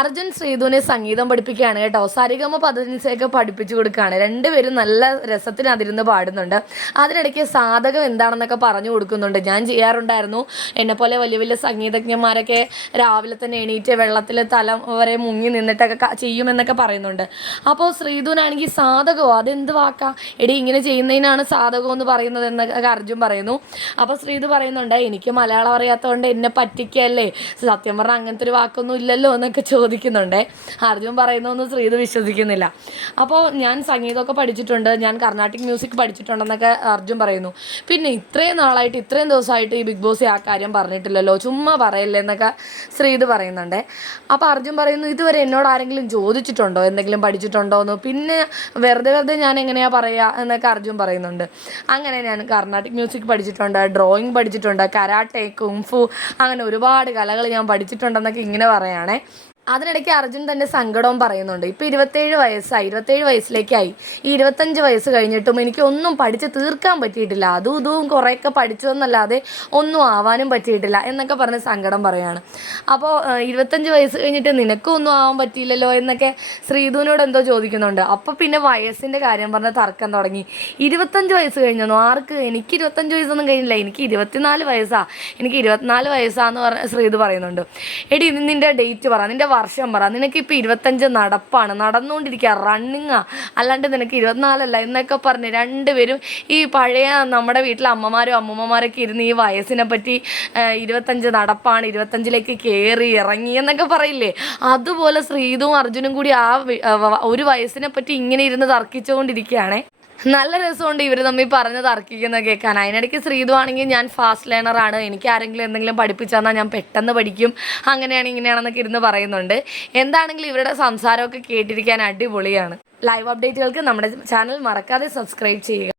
അർജുൻ ശ്രീധുവിനെ സംഗീതം പഠിപ്പിക്കുകയാണ് കേട്ടോ. സരിഗമ പദനിസയൊക്കെ പഠിപ്പിച്ചു കൊടുക്കുകയാണ്. രണ്ടുപേരും നല്ല രസത്തിന് അതിരുന്ന് പാടുന്നുണ്ട്. അതിനിടയ്ക്ക് സാധകം എന്താണെന്നൊക്കെ പറഞ്ഞു കൊടുക്കുന്നുണ്ട്. ഞാൻ ചെയ്യാറുണ്ടായിരുന്നു. എന്നെപ്പോലെ വലിയ വലിയ സംഗീതജ്ഞന്മാരൊക്കെ രാവിലെ തന്നെ എണീറ്റ് വെള്ളത്തിൽ തല വരെ മുങ്ങി നിന്നിട്ടൊക്കെ ചെയ്യുമെന്നൊക്കെ പറയുന്നുണ്ട്. അപ്പോൾ ശ്രീധുവിനാണെങ്കിൽ സാധകമോ അതെന്ത് വാക്കാ എടി ഇങ്ങനെ ചെയ്യുന്നതിനാണ് സാധകം എന്ന് പറയുന്നത് എന്നൊക്കെ അർജുൻ പറയുന്നു. അപ്പോൾ ശ്രീധു പറയുന്നുണ്ട്, എനിക്ക് മലയാളം അറിയാത്തതുകൊണ്ട് എന്നെ പറ്റിക്കല്ലേ, സത്യം പറഞ്ഞാൽ അങ്ങനത്തെ ഒരു വാക്കൊന്നും ഇല്ലല്ലോ എന്നൊക്കെ ചോദിക്കുന്നുണ്ട്. അർജുൻ പറയുന്നൊന്നും ശ്രീധു വിശ്വസിക്കുന്നില്ല. അപ്പോൾ ഞാൻ സംഗീതമൊക്കെ പഠിച്ചിട്ടുണ്ട്, ഞാൻ കർണാട്ടിക് മ്യൂസിക് പഠിച്ചിട്ടുണ്ടെന്നൊക്കെ അർജുൻ പറയുന്നു. പിന്നെ ഇത്രയും നാളായിട്ട് ഇത്രയും ദിവസമായിട്ട് ഈ ബിഗ് ബോസ് ആ കാര്യം പറഞ്ഞിട്ടില്ലല്ലോ, ചുമ്മാ പറയല്ലേ എന്നൊക്കെ ശ്രീധു പറയുന്നുണ്ട്. അപ്പോൾ അർജുൻ പറയുന്നു, ഇതുവരെ എന്നോട് ആരെങ്കിലും ചോദിച്ചിട്ടുണ്ടോ എന്തെങ്കിലും പഠിച്ചിട്ടുണ്ടോ എന്ന്, പിന്നെ വെറുതെ ഞാൻ എങ്ങനെയാണ് പറയുക എന്നൊക്കെ അർജുൻ പറയുന്നുണ്ട്. അങ്ങനെ ഞാൻ കർണാട്ടിക് മ്യൂസിക് പഠിച്ചിട്ടുണ്ട്, ഡ്രോയിങ് പഠിച്ചിട്ടുണ്ട്, കരാട്ടെ, കുംഫു, അങ്ങനെ ഒരുപാട് കലകൾ ഞാൻ പഠിച്ചിട്ടുണ്ടെന്നൊക്കെ ഇങ്ങനെ പറയുകയാണേ. അതിനിടയ്ക്ക് അർജുൻ തൻ്റെ സങ്കടവും പറയുന്നുണ്ട്. ഇപ്പോൾ 27 വയസ്സിലേക്കായി. ഈ 25 വയസ്സ് കഴിഞ്ഞിട്ടും എനിക്ക് ഒന്നും പഠിച്ച് തീർക്കാൻ പറ്റിയിട്ടില്ല, ഇതും കുറേയൊക്കെ പഠിച്ചതെന്നല്ലാതെ ഒന്നും ആവാനും പറ്റിയിട്ടില്ല എന്നൊക്കെ പറഞ്ഞ് സങ്കടം പറയുകയാണ്. അപ്പോൾ 25 വയസ്സ് കഴിഞ്ഞിട്ട് നിനക്കും ഒന്നും ആവാൻ പറ്റിയില്ലല്ലോ എന്നൊക്കെ ശ്രീധുവിനോട് എന്തോ ചോദിക്കുന്നുണ്ട്. അപ്പോൾ പിന്നെ വയസ്സിൻ്റെ കാര്യം പറഞ്ഞ് തർക്കം തുടങ്ങി. 25 വയസ്സ് കഴിഞ്ഞൊന്നും ആർക്ക്, എനിക്ക് 25 വയസ്സൊന്നും കഴിഞ്ഞില്ല, എനിക്ക് 24 വയസ്സാണ്, എനിക്ക് 24 വയസ്സാന്ന് പറഞ്ഞ് ശ്രീധു പറയുന്നുണ്ട്. എടി നിൻ്റെ ഡേറ്റ് പറ, നിൻ്റെ വർഷം പറ, നിനക്കിപ്പോൾ 25 നടപ്പാണ്, നടന്നുകൊണ്ടിരിക്കുക, റണ്ണിങ്ങാ, അല്ലാണ്ട് നിനക്ക് 24 എന്നൊക്കെ പറഞ്ഞ് രണ്ടുപേരും ഈ പഴയ നമ്മുടെ വീട്ടിലെ അമ്മമാരും അമ്മൂമ്മമാരൊക്കെ ഇരുന്ന് ഈ വയസ്സിനെ പറ്റി 25 നടപ്പാണ്, 25ലേക്ക് കയറി ഇറങ്ങി എന്നൊക്കെ പറയില്ലേ, അതുപോലെ ശ്രീധുവും അർജുനും കൂടി ആ ഒരു വയസ്സിനെ പറ്റി ഇങ്ങനെ ഇരുന്ന് തർക്കിച്ചുകൊണ്ടിരിക്കുകയാണേ. നല്ല രസമുണ്ട് ഇവർ തമ്മിൽ പറഞ്ഞ് തർക്കിക്കുന്നത് കേൾക്കാൻ. അതിനിടയ്ക്ക് ശ്രീധു ആണെങ്കിൽ ഞാൻ ഫാസ്റ്റ് ലേണറാണ്, എനിക്ക് ആരെങ്കിലും എന്തെങ്കിലും പഠിപ്പിച്ചു തന്നാൽ ഞാൻ പെട്ടെന്ന് പഠിക്കും, അങ്ങനെയാണ് ഇങ്ങനെയാണെന്നൊക്കെ ഇരുന്ന് പറയുന്നുണ്ട്. എന്താണെങ്കിലും ഇവരുടെ സംസാരമൊക്കെ കേട്ടിരിക്കാൻ അടിപൊളിയാണ്. ലൈവ് അപ്ഡേറ്റുകൾക്ക് നമ്മുടെ ചാനൽ മറക്കാതെ സബ്സ്ക്രൈബ് ചെയ്യുക.